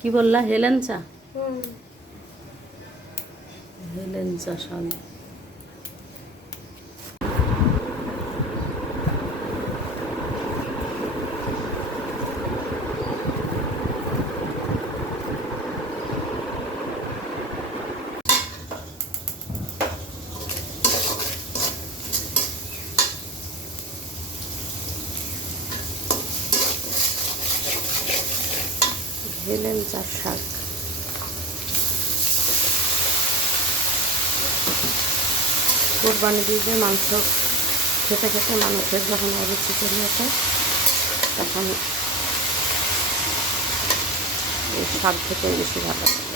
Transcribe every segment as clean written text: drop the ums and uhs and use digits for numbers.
কি বললা? হেলেঞ্চা? হুম। হেলেঞ্চা শাক। হেলেঞ্চা শাক কোরবানি দিয়ে মাংস খেতে খেতে মানুষের যখন অরুচি চলে আসে তখন এই শাক খেতে বেশি ভালো লাগে।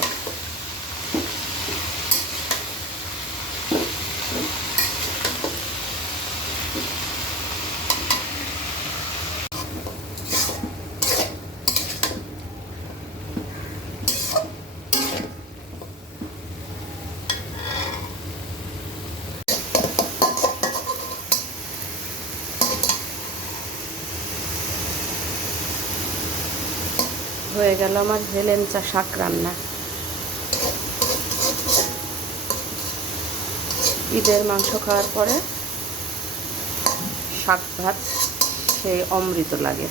হয়ে গেল আমার হেলেঞ্চা শাক রান্না। ঈদের মাংস খাওয়ার পরে শাক ভাত খেয়ে অমৃত লাগে।